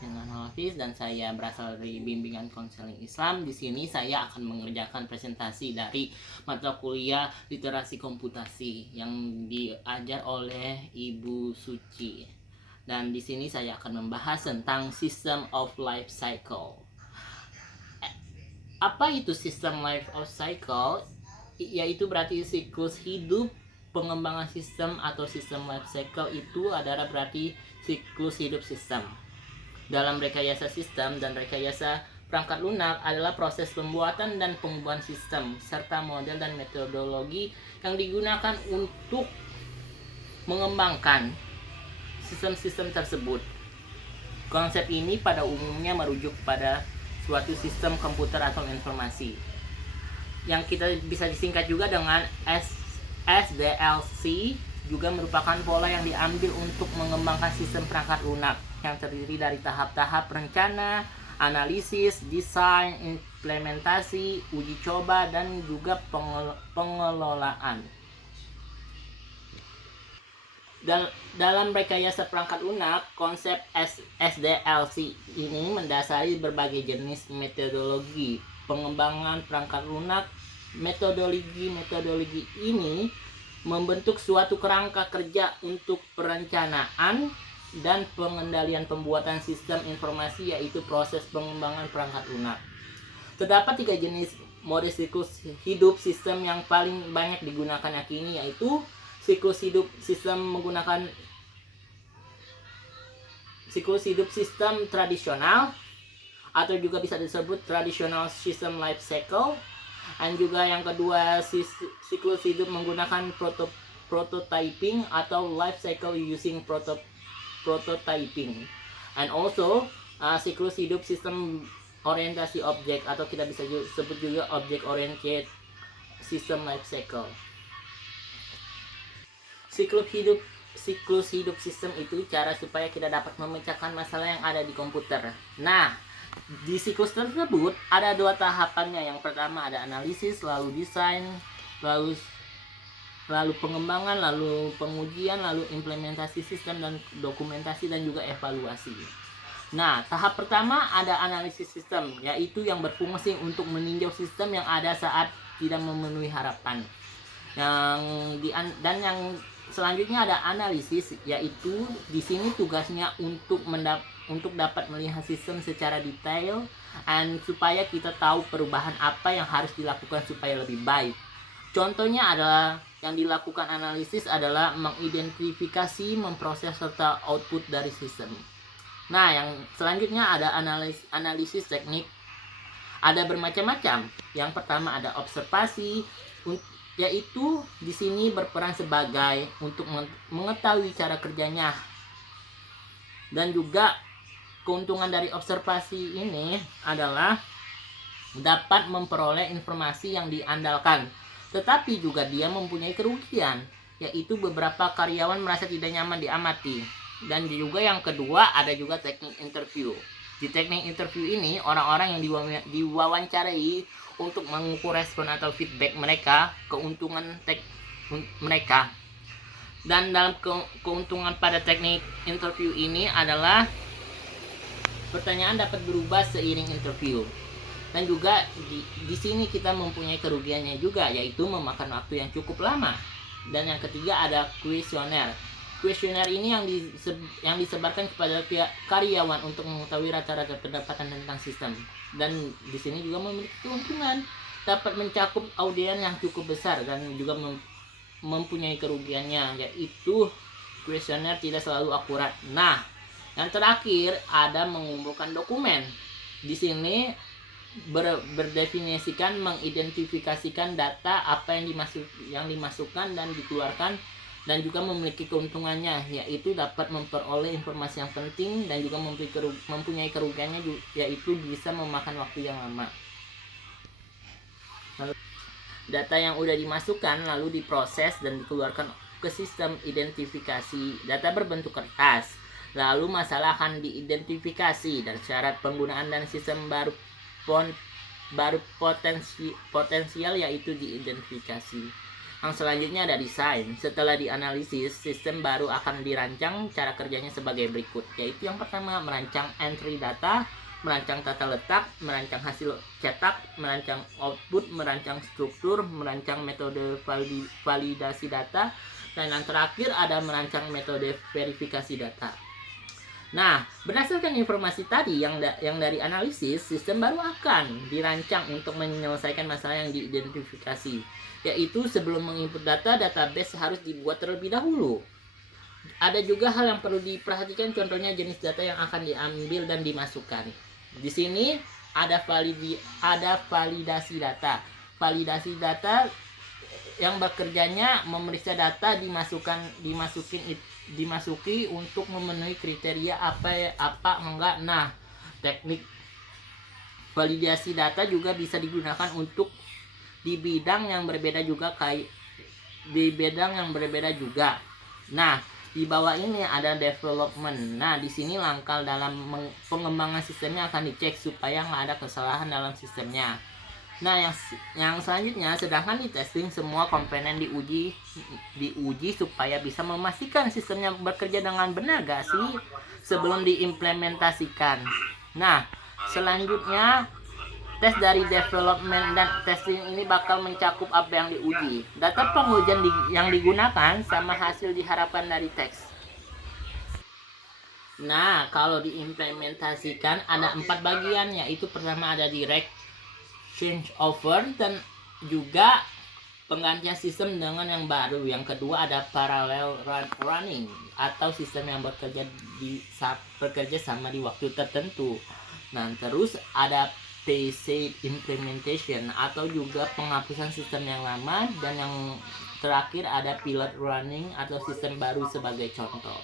dengan Hafiz dan saya berasal dari bimbingan konseling Islam. Di sini saya akan mengerjakan presentasi dari mata kuliah literasi komputasi yang diajar oleh Ibu Suci. Dan di sini saya akan membahas tentang System of Life Cycle. Apa itu System Life of Cycle? Yaitu berarti siklus hidup. Pengembangan sistem atau sistem life cycle itu adalah berarti siklus hidup sistem. Dalam rekayasa sistem dan rekayasa perangkat lunak adalah proses pembuatan dan pengubahan sistem serta model dan metodologi yang digunakan untuk mengembangkan sistem-sistem tersebut. Konsep ini pada umumnya merujuk pada suatu sistem komputer atau informasi yang kita bisa disingkat juga dengan SDLC, juga merupakan pola yang diambil untuk mengembangkan sistem perangkat lunak yang terdiri dari tahap-tahap rencana, analisis, desain, implementasi, uji coba, dan juga pengelolaan. Dalam rekayasa perangkat lunak, konsep SDLC ini mendasari berbagai jenis metodologi pengembangan perangkat lunak. Metodologi ini membentuk suatu kerangka kerja untuk perencanaan dan pengendalian pembuatan sistem informasi, yaitu proses pengembangan perangkat lunak. Terdapat 3 jenis mode siklus hidup sistem yang paling banyak digunakan yakni, yaitu siklus hidup sistem menggunakan siklus hidup sistem tradisional atau juga bisa disebut traditional system life cycle. Dan juga yang kedua, siklus hidup menggunakan prototyping atau life cycle using prototyping. And also siklus hidup sistem orientasi objek atau kita bisa sebut juga object oriented system life cycle. Siklus hidup sistem itu cara supaya kita dapat memecahkan masalah yang ada di komputer. Nah, di siklus tersebut ada 2 tahapannya. Yang pertama ada analisis, lalu desain, lalu pengembangan, lalu pengujian, lalu implementasi sistem dan dokumentasi dan juga evaluasi. Nah, tahap pertama ada analisis sistem, yaitu yang berfungsi untuk meninjau sistem yang ada saat tidak memenuhi harapan. Yang selanjutnya ada analisis, yaitu di sini tugasnya untuk dapat melihat sistem secara detail dan supaya kita tahu perubahan apa yang harus dilakukan supaya lebih baik. Contohnya adalah yang dilakukan analisis adalah mengidentifikasi, memproses serta output dari sistem. Nah, yang selanjutnya ada analisis teknik. Ada bermacam-macam. Yang pertama ada observasi, yaitu di sini berperan sebagai untuk mengetahui cara kerjanya. Dan juga keuntungan dari observasi ini adalah dapat memperoleh informasi yang diandalkan, tetapi juga dia mempunyai kerugian, yaitu beberapa karyawan merasa tidak nyaman diamati. Dan juga yang kedua ada juga teknik interview. Di teknik interview ini orang-orang yang diwawancarai untuk mengukur respon atau feedback mereka, keuntungan mereka. Dan dalam keuntungan pada teknik interview ini adalah pertanyaan dapat berubah seiring interview. Dan juga di sini kita mempunyai kerugiannya juga, yaitu memakan waktu yang cukup lama. Dan yang ketiga ada kuesioner. Kuesioner ini yang disebarkan kepada pihak karyawan untuk mengetahui rata-rata pendapatan tentang sistem. Dan di sini juga memiliki keuntungan, dapat mencakup audiens yang cukup besar dan juga mempunyai kerugiannya, yaitu kuesioner tidak selalu akurat. Nah, yang terakhir ada mengumpulkan dokumen. Di sini berdefinisikan mengidentifikasikan data apa yang dimasukkan dan dikeluarkan, dan juga memiliki keuntungannya, yaitu dapat memperoleh informasi yang penting dan juga mempunyai kerugiannya, yaitu bisa memakan waktu yang lama. Lalu, data yang udah dimasukkan lalu diproses dan dikeluarkan ke sistem identifikasi data berbentuk kertas. Lalu masalah akan diidentifikasi dan syarat penggunaan dan sistem baru potensial yaitu diidentifikasi. Yang selanjutnya ada desain. Setelah dianalisis, sistem baru akan dirancang. Cara kerjanya sebagai berikut, yaitu yang pertama merancang entry data, merancang tata letak, merancang hasil cetak, merancang output, merancang struktur, merancang metode validasi data, dan yang terakhir ada merancang metode verifikasi data. Nah, berdasarkan informasi tadi yang dari analisis, sistem baru akan dirancang untuk menyelesaikan masalah yang diidentifikasi, yaitu sebelum menginput data, database harus dibuat terlebih dahulu. Ada juga hal yang perlu diperhatikan, contohnya jenis data yang akan diambil dan dimasukkan. Di sini ada validasi data. Validasi data yang bekerjanya memeriksa data dimasuki untuk memenuhi kriteria apa enggak. Nah, teknik validasi data juga bisa digunakan untuk di bidang yang berbeda juga. Nah, di bawah ini ada development. Nah, di sini langkah dalam pengembangan sistemnya akan dicek supaya nggak ada kesalahan dalam sistemnya. Nah, yang selanjutnya, sedangkan di testing semua komponen diuji supaya bisa memastikan sistemnya bekerja dengan benar gak sih sebelum diimplementasikan. Nah, selanjutnya tes dari development dan testing ini bakal mencakup apa yang diuji, data pengujian yang digunakan, sama hasil diharapkan dari teks. Nah, kalau diimplementasikan ada 4 bagian, yaitu pertama ada direct change over dan juga penggantian sistem dengan yang baru. Yang kedua ada parallel running atau sistem yang bekerja sama di waktu tertentu. Nah, terus ada PC implementation atau juga penghapusan sistem yang lama, dan yang terakhir ada pilot running atau sistem baru sebagai contoh.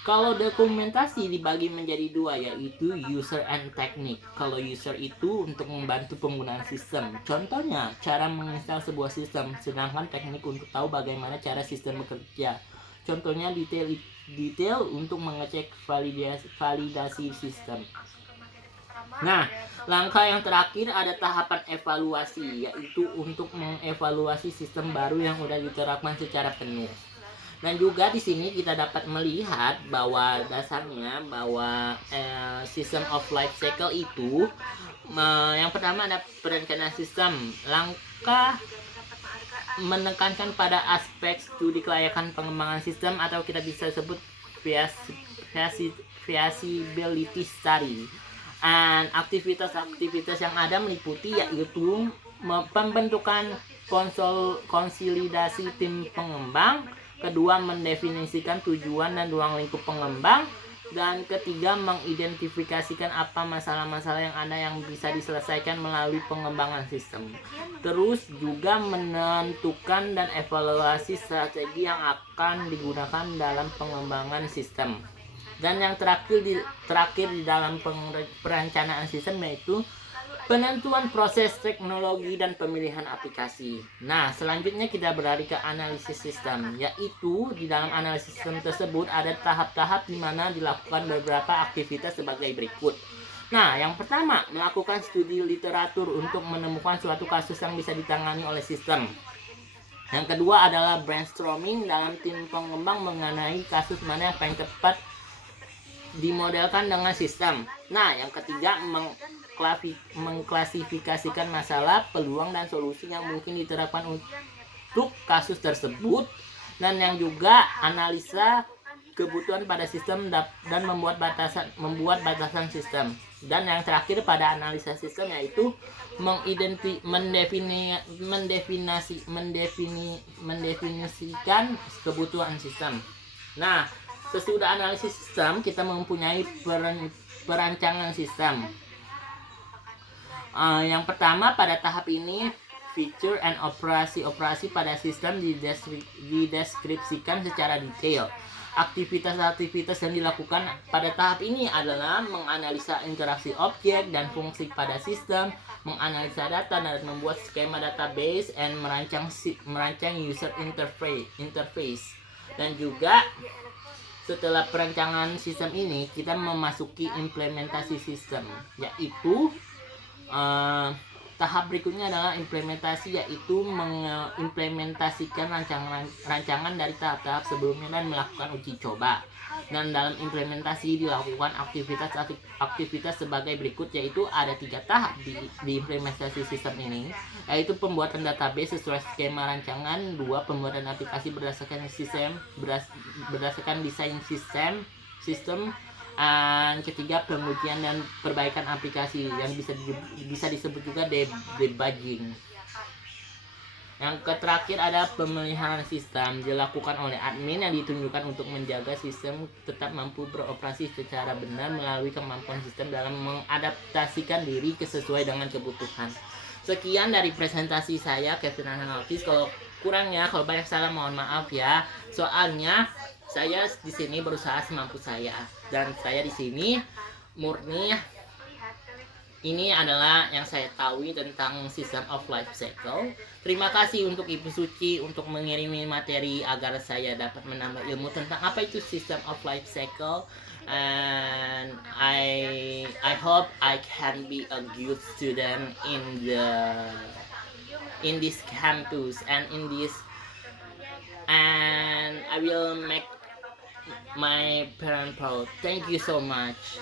Kalau dokumentasi dibagi menjadi 2, yaitu user and technique. Kalau user itu untuk membantu penggunaan sistem, contohnya cara menginstal sebuah sistem, sedangkan teknik untuk tahu bagaimana cara sistem bekerja, contohnya detail untuk mengecek validasi sistem. Nah, langkah yang terakhir ada tahapan evaluasi, yaitu untuk mengevaluasi sistem baru yang sudah diterapkan secara penuh. Dan juga di sini kita dapat melihat bahwa dasarnya bahwa system of life cycle itu yang pertama ada perencanaan sistem. Langkah menekankan pada aspek studi kelayakan pengembangan sistem, atau kita bisa sebut feasibility study. Dan aktivitas yang ada meliputi yaitu pembentukan konsolidasi tim pengembang, kedua mendefinisikan tujuan dan ruang lingkup pengembang, dan ketiga mengidentifikasikan apa masalah-masalah yang ada yang bisa diselesaikan melalui pengembangan sistem. Terus juga menentukan dan evaluasi strategi yang akan digunakan dalam pengembangan sistem. Dan yang terakhir di dalam perencanaan sistem yaitu penentuan proses teknologi dan pemilihan aplikasi. Nah, selanjutnya kita beralih ke analisis sistem, yaitu di dalam analisis sistem tersebut ada tahap-tahap di mana dilakukan beberapa aktivitas sebagai berikut. Nah, yang pertama, melakukan studi literatur untuk menemukan suatu kasus yang bisa ditangani oleh sistem. Yang kedua adalah brainstorming dalam tim pengembang mengenai kasus mana yang paling tepat dimodelkan dengan sistem. Nah, yang ketiga mengklasifikasikan masalah, peluang, dan solusi yang mungkin diterapkan untuk kasus tersebut, dan yang juga analisa kebutuhan pada sistem dan membuat batasan sistem. Dan yang terakhir pada analisa sistem yaitu mendefinisikan kebutuhan sistem. Nah, sesudah analisis sistem kita mempunyai perancangan sistem. Yang pertama pada tahap ini feature and operasi pada sistem dideskripsikan secara detail. Aktivitas-aktivitas yang dilakukan pada tahap ini adalah menganalisa interaksi objek dan fungsi pada sistem, menganalisa data dan membuat skema database, dan merancang user interface. Dan juga setelah perancangan sistem ini kita memasuki implementasi sistem, yaitu Tahap berikutnya adalah implementasi, yaitu mengimplementasikan rancangan dari tahap-tahap sebelumnya dan melakukan uji coba. Dan dalam implementasi dilakukan aktivitas sebagai berikut, yaitu ada 3 tahap di implementasi sistem ini, yaitu pembuatan database sesuai skema rancangan, 2 pembuatan aplikasi berdasarkan desain sistem, dan ketiga pengujian dan perbaikan aplikasi yang bisa disebut juga debugging. Yang terakhir ada pemeliharaan sistem, dilakukan oleh admin yang ditunjukkan untuk menjaga sistem tetap mampu beroperasi secara benar melalui kemampuan sistem dalam mengadaptasikan diri sesuai dengan kebutuhan. Sekian dari presentasi saya, Kevin Analytis. Kalau kurangnya, kalau banyak salah mohon maaf ya. Soalnya saya di sini berusaha semampu saya, dan saya di sini murni ini adalah yang saya tahu tentang System of Life Cycle. Terima kasih untuk Ibu Suci untuk mengirimi materi agar saya dapat menambah ilmu tentang apa itu System of Life Cycle. And I hope I can be a good student in this campus and I will make my parents proud. Thank you so much.